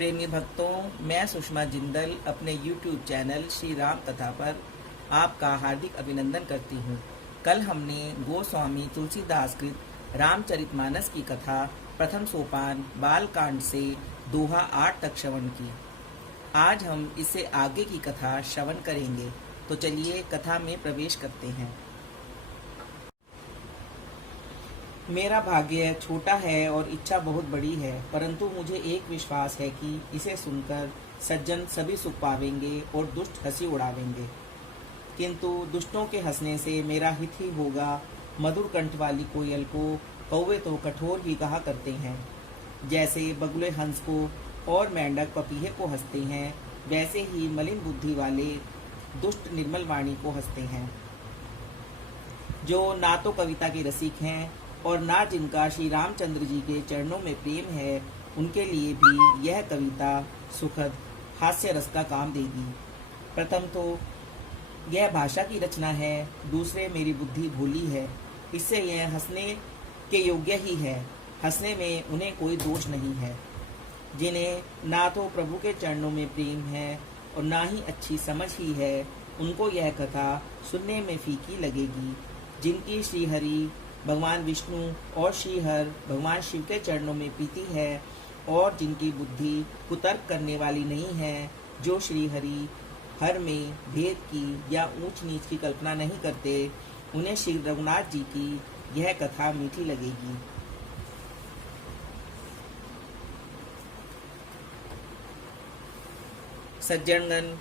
प्रेमी भक्तों, मैं सुषमा जिंदल अपने YouTube चैनल श्री राम कथा पर आपका हार्दिक अभिनंदन करती हूँ। कल हमने गोस्वामी तुलसीदास कृत रामचरितमानस की कथा प्रथम सोपान बालकांड से दोहा 8 तक श्रवण की। आज हम इससे आगे की कथा श्रवण करेंगे, तो चलिए कथा में प्रवेश करते हैं। मेरा भाग्य छोटा है और इच्छा बहुत बड़ी है, परंतु मुझे एक विश्वास है कि इसे सुनकर सज्जन सभी सुख पावेंगे और दुष्ट हंसी उड़ावेंगे। किंतु दुष्टों के हंसने से मेरा हित ही होगा। मधुर कंठ वाली कोयल को कौवे तो कठोर ही कहा करते हैं। जैसे बगुले हंस को और मेंढक पपीहे को हंसते हैं, वैसे ही मलिन बुद्धि वाले दुष्ट निर्मल वाणी को हंसते हैं। जो ना तो कविता के रसिक हैं और ना जिनका श्री रामचंद्र जी के चरणों में प्रेम है, उनके लिए भी यह कविता सुखद हास्य रस का काम देगी। प्रथम तो यह भाषा की रचना है, दूसरे मेरी बुद्धि भोली है, इससे यह हंसने के योग्य ही है। हंसने में उन्हें कोई दोष नहीं है। जिन्हें ना तो प्रभु के चरणों में प्रेम है और ना ही अच्छी समझ ही है, उनको यह कथा सुनने में फीकी लगेगी। जिनकी श्रीहरि भगवान विष्णु और श्रीहर भगवान शिव के चरणों में प्रीति है और जिनकी बुद्धि कुतर्क करने वाली नहीं है, जो श्रीहरि हर में भेद की या ऊंच नीच की कल्पना नहीं करते, उन्हें श्री रघुनाथ जी की यह कथा मीठी लगेगी। सज्जनगण,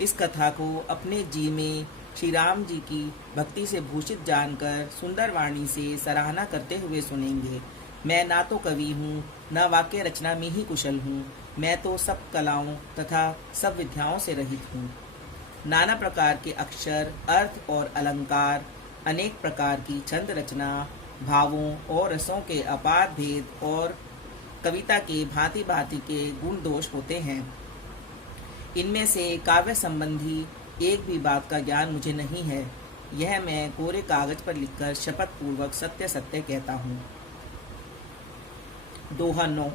इस कथा को अपने जी में श्री राम जी की भक्ति से भूषित जानकर सुंदर वाणी से सराहना करते हुए सुनेंगे। मैं ना तो कवि हूँ, न वाक्य रचना में ही कुशल हूँ। मैं तो सब कलाओं तथा सब विद्याओं से रहित हूँ। नाना प्रकार के अक्षर, अर्थ और अलंकार, अनेक प्रकार की छंद रचना, भावों और रसों के अपार भेद और कविता के भांति भांति के गुण दोष होते हैं। इनमें से काव्य संबंधी एक भी बात का ज्ञान मुझे नहीं है। यह मैं कोरे कागज पर लिखकर शपथ पूर्वक सत्य सत्य कहता हूँ। दोहा 9।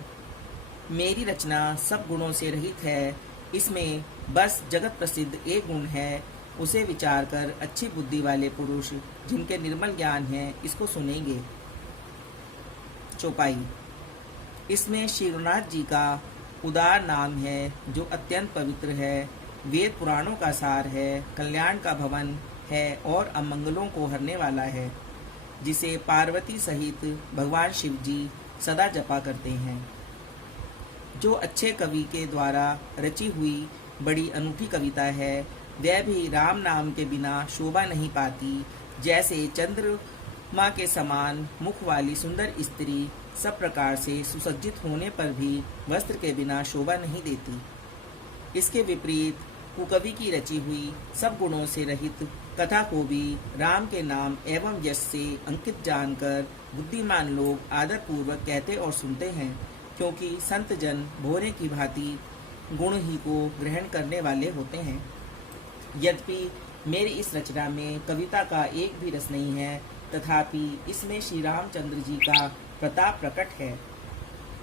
मेरी रचना सब गुणों से रहित है। इसमें बस जगत प्रसिद्ध एक गुण है, उसे विचार कर अच्छी बुद्धि वाले पुरुष जिनके निर्मल ज्ञान है, इसको सुनेंगे। चौपाई। इसमें श्री रघुनाथ जी का उदार नाम है, जो अत्यंत पवित्र है, वेद पुराणों का सार है, कल्याण का भवन है और अमंगलों को हरने वाला है, जिसे पार्वती सहित भगवान शिव जी सदा जपा करते हैं। जो अच्छे कवि के द्वारा रची हुई बड़ी अनूठी कविता है, वह भी राम नाम के बिना शोभा नहीं पाती। जैसे चंद्रमा के समान मुख वाली सुंदर स्त्री सब प्रकार से सुसज्जित होने पर भी वस्त्र के बिना शोभा नहीं देती, इसके विपरीत कुकवि की रची हुई सब गुणों से रहित कथा को भी राम के नाम एवं यश से अंकित जानकर बुद्धिमान लोग आदर पूर्वक कहते और सुनते हैं, क्योंकि संत जन भोरे की भांति गुण ही को ग्रहण करने वाले होते हैं। यद्यपि मेरी इस रचना में कविता का एक भी रस नहीं है, तथापि इसमें श्री रामचंद्र जी का प्रताप प्रकट है।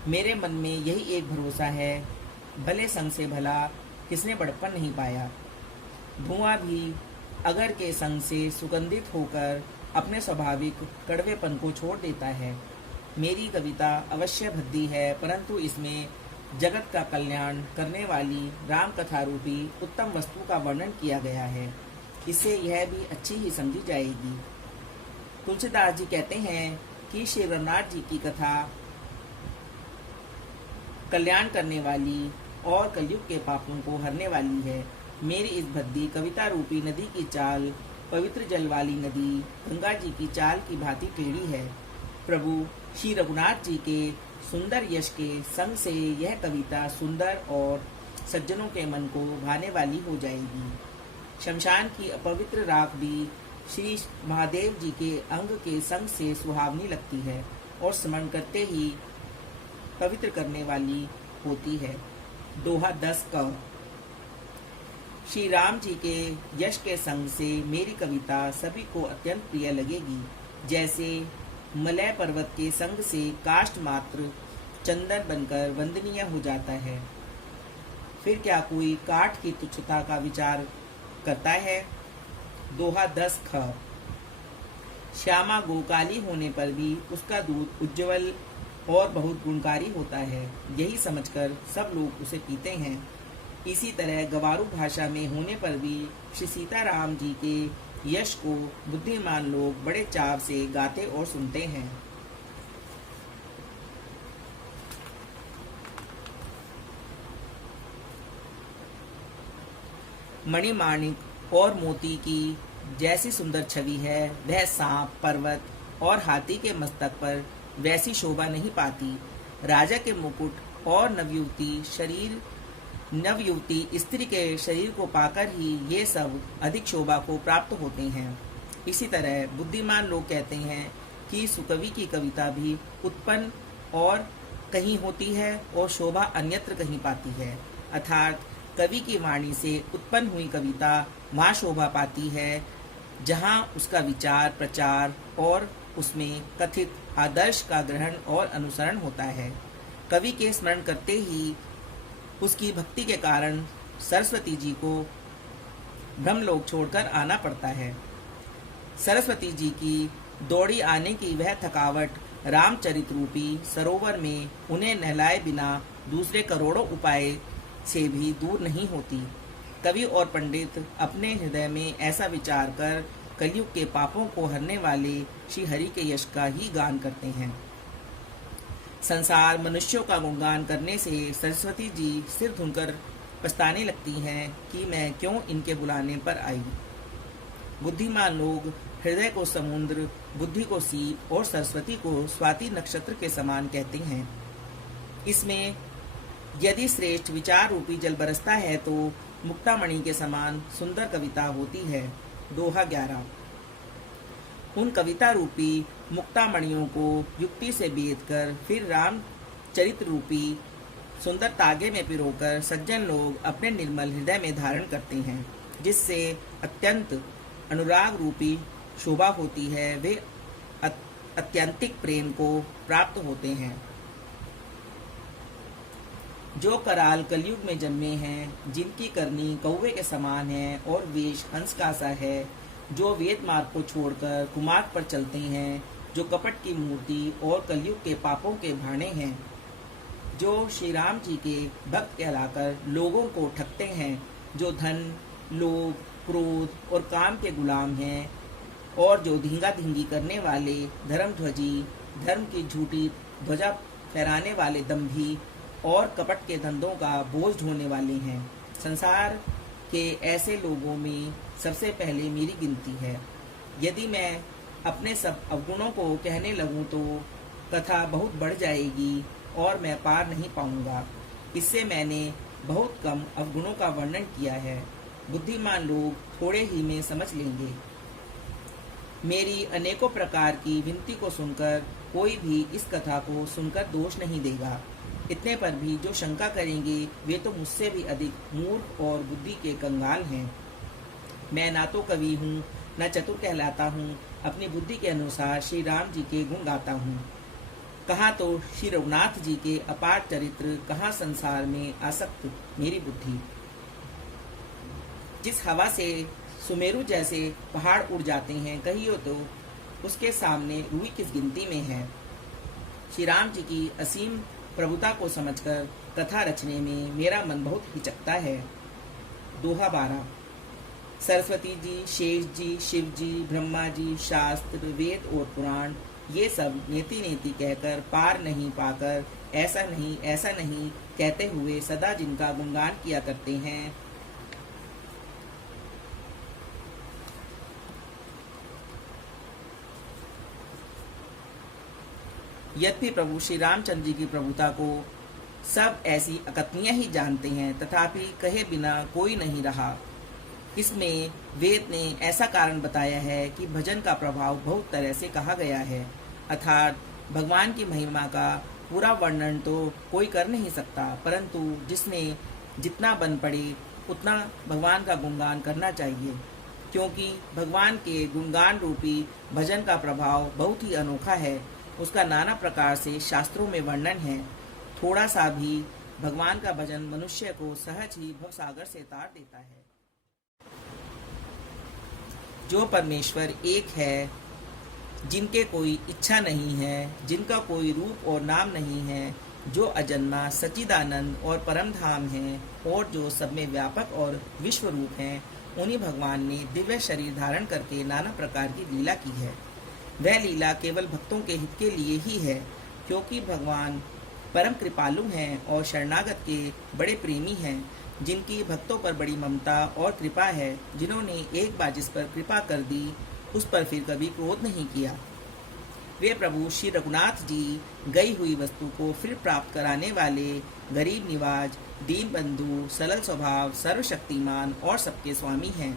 मेरे मन में यही एक भरोसा है, भले संग से भला किसने बड़प्पन नहीं पाया। धुआं भी अगर के संग से सुगंधित होकर अपने स्वाभाविक कड़वेपन को छोड़ देता है। मेरी कविता अवश्य भद्दी है, परंतु इसमें जगत का कल्याण करने वाली राम कथा रूपी उत्तम वस्तु का वर्णन किया गया है। इससे यह भी अच्छी ही समझी जाएगी। तुलसीदास जी कहते हैं कि श्री रघुनाथ जी की कथा कल्याण करने वाली और कलयुग के पापों को हरने वाली है। मेरी इस भद्दी कविता रूपी नदी की चाल पवित्र जल वाली नदी गंगा जी की चाल की भांति टेढ़ी है। प्रभु श्री रघुनाथ जी के सुंदर यश के संग से यह कविता सुंदर और सज्जनों के मन को भाने वाली हो जाएगी। शमशान की अपवित्र राख भी श्री महादेव जी के अंग के संग से सुहावनी लगती है और स्मरण करते ही पवित्र करने वाली होती है। दोहा 10 का। श्री राम जी के यश के संग से मेरी कविता सभी को अत्यंत प्रिय लगेगी। जैसे मलय पर्वत के संग से काष्ठ मात्र चंदन बनकर वंदनीय हो जाता है। फिर क्या कोई काठ की तुच्छता का विचार करता है? दोहा 10 ख। श्यामा गो काली होने पर भी उसका दूध उज्ज्वल और बहुत गुणकारी होता है, यही समझकर सब लोग उसे पीते हैं। इसी तरह गवारू भाषा में होने पर भी श्री सीताराम जी के यश को बुद्धिमान लोग बड़े चाव से गाते और सुनते हैं। मणिमाणिक और मोती की जैसी सुंदर छवि है, वह सांप, पर्वत और हाथी के मस्तक पर वैसी शोभा नहीं पाती। राजा के मुकुट और नवयुवती स्त्री के शरीर को पाकर ही ये सब अधिक शोभा को प्राप्त होते हैं। इसी तरह बुद्धिमान लोग कहते हैं कि सुकवि की कविता भी उत्पन्न और कहीं होती है और शोभा अन्यत्र कहीं पाती है, अर्थात कवि की वाणी से उत्पन्न हुई कविता वहाँ शोभा पाती है जहाँ उसका विचार, प्रचार और उसमें कथित आदर्श का ग्रहण और अनुसरण होता है। कवि के स्मरण करते ही उसकी भक्ति के कारण सरस्वती जी को ब्रह्मलोक छोड़कर आना पड़ता है। सरस्वती जी की दौड़ी आने की वह थकावट रामचरित रूपी सरोवर में उन्हें नहलाए बिना दूसरे करोड़ों उपाय से भी दूर नहीं होती। कवि और पंडित अपने हृदय में ऐसा विचार कर कलयुग के पापों को हरने वाले श्री हरि के यश का ही गान करते हैं। संसार मनुष्यों का गुणगान करने से सरस्वती जी सिर धुनकर पछताने लगती हैं कि मैं क्यों इनके बुलाने पर आई। बुद्धिमान लोग हृदय को समुद्र, बुद्धि को सीप और सरस्वती को स्वाति नक्षत्र के समान कहते हैं। इसमें यदि श्रेष्ठ विचार रूपी जल बरसता है तो मुक्तामणि के समान सुंदर कविता होती है। दोहा 11। उन कविता रूपी मुक्तामणियों को युक्ति से बेध कर फिर रामचरित रूपी सुंदर तागे में पिरोकर सज्जन लोग अपने निर्मल हृदय में धारण करते हैं, जिससे अत्यंत अनुराग रूपी शोभा होती है। वे अत्यंतिक प्रेम को प्राप्त होते हैं। जो कराल कलयुग में जन्मे हैं, जिनकी करनी कौवे के समान है और वेश हंस का सा है, जो वेद मार्ग को छोड़कर कुमार्ग पर चलते हैं, जो कपट की मूर्ति और कलयुग के पापों के भाणे हैं, जो श्री राम जी के भक्त कहलाकर लोगों को ठगते हैं, जो धन, लोभ, क्रोध और काम के गुलाम हैं और जो धींगा धींगी करने वाले धर्मध्वजी, धर्म की झूठी ध्वजा फहराने वाले दंभी और कपट के धंधों का बोझ ढोने वाले हैं। संसार के ऐसे लोगों में सबसे पहले मेरी गिनती है। यदि मैं अपने सब अवगुणों को कहने लगूं तो कथा बहुत बढ़ जाएगी और मैं पार नहीं पाऊंगा। इससे मैंने बहुत कम अवगुणों का वर्णन किया है। बुद्धिमान लोग थोड़े ही में समझ लेंगे। मेरी अनेकों प्रकार की विनती को सुनकर कोई भी इस कथा को सुनकर दोष नहीं देगा। इतने पर भी जो शंका करेंगे वे तो मुझसे भी अधिक मूर्ख और बुद्धि के कंगाल हैं। मैं ना तो कवि हूँ, न चतुर कहलाता हूँ। अपनी बुद्धि के अनुसार श्री राम जी के गुण गाता हूँ। कहाँ तो श्री रघुनाथ जी के अपार चरित्र, कहाँ संसार में आसक्त मेरी बुद्धि। जिस हवा से सुमेरु जैसे पहाड़ उड़ जाते हैं, कहियो तो उसके सामने रूई किस गिनती में है। श्री राम जी की असीम प्रभुता को समझकर कथा रचने में मेरा मन बहुत हिचकता है। दोहा 12। सरस्वती जी, शेष जी, शिव जी, ब्रह्मा जी, शास्त्र, वेद और पुराण ये सब नेति नेति कहकर पार नहीं पाकर ऐसा नहीं कहते हुए सदा जिनका गुणगान किया करते हैं, यद्यपि प्रभु श्री रामचंद्र जी की प्रभुता को सब ऐसी अकथनीय ही जानते हैं, तथापि कहे बिना कोई नहीं रहा। इसमें वेद ने ऐसा कारण बताया है कि भजन का प्रभाव बहुत तरह से कहा गया है, अर्थात भगवान की महिमा का पूरा वर्णन तो कोई कर नहीं सकता, परंतु जिसमें जितना बन पड़े उतना भगवान का गुणगान करना चाहिए, क्योंकि भगवान के गुणगान रूपी भजन का प्रभाव बहुत ही अनोखा है। उसका नाना प्रकार से शास्त्रों में वर्णन है थोड़ा सा भी भगवान का भजन मनुष्य को सहज ही भवसागर से तार देता है। जो परमेश्वर एक है, जिनके कोई इच्छा नहीं है, जिनका कोई रूप और नाम नहीं है, जो अजन्मा सच्चिदानंद और परम धाम है और जो सब में व्यापक और विश्व रूप हैं, उन्हीं भगवान ने दिव्य शरीर धारण करके नाना प्रकार की लीला की है। वह लीला केवल भक्तों के हित के लिए ही है, क्योंकि भगवान परम कृपालु हैं और शरणागत के बड़े प्रेमी हैं, जिनकी भक्तों पर बड़ी ममता और कृपा है, जिन्होंने एक बार जिस पर कृपा कर दी उस पर फिर कभी क्रोध नहीं किया। वे प्रभु श्री रघुनाथ जी गई हुई वस्तु को फिर प्राप्त कराने वाले, गरीब निवाज, दीन बंधु, सरल स्वभाव, सर्वशक्तिमान और सबके स्वामी हैं।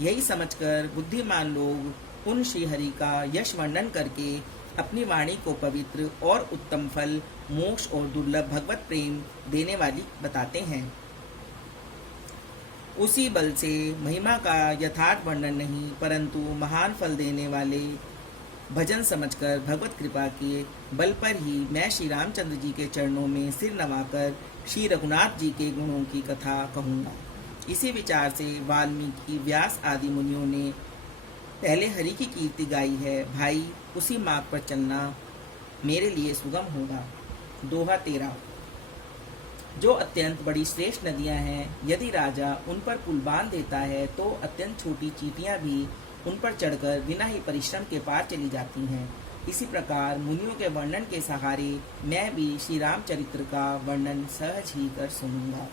यही समझकर बुद्धिमान लोग उन श्री हरि का यश वर्णन करके अपनी वाणी को पवित्र और उत्तम फल, मोक्ष और दुर्लभ भगवत प्रेम देने वाली बताते हैं। उसी बल से महिमा का यथार्थ वर्णन नहीं, परंतु महान फल देने वाले भजन समझकर भगवत कृपा के बल पर ही मैं श्री रामचंद्र जी के चरणों में सिर नवाकर श्री रघुनाथ जी के गुणों की कथा कहूँगा। इसी विचार से वाल्मीकि, व्यास आदि मुनियों ने पहले हरि की कीर्ति गाई है। भाई, उसी मार्ग पर चलना मेरे लिए सुगम होगा। दोहा 13। जो अत्यंत बड़ी श्रेष्ठ नदियां हैं, यदि राजा उन पर पुल बांध देता है तो अत्यंत छोटी चींटियां भी उन पर चढ़कर बिना ही परिश्रम के पार चली जाती हैं। इसी प्रकार मुनियों के वर्णन के सहारे मैं भी श्री रामचरित्र का वर्णन सहज ही कर सुनूंगा।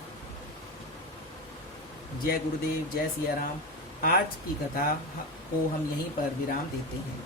जय गुरुदेव, जय सिया राम। आज की कथा को हम यहीं पर विराम देते हैं।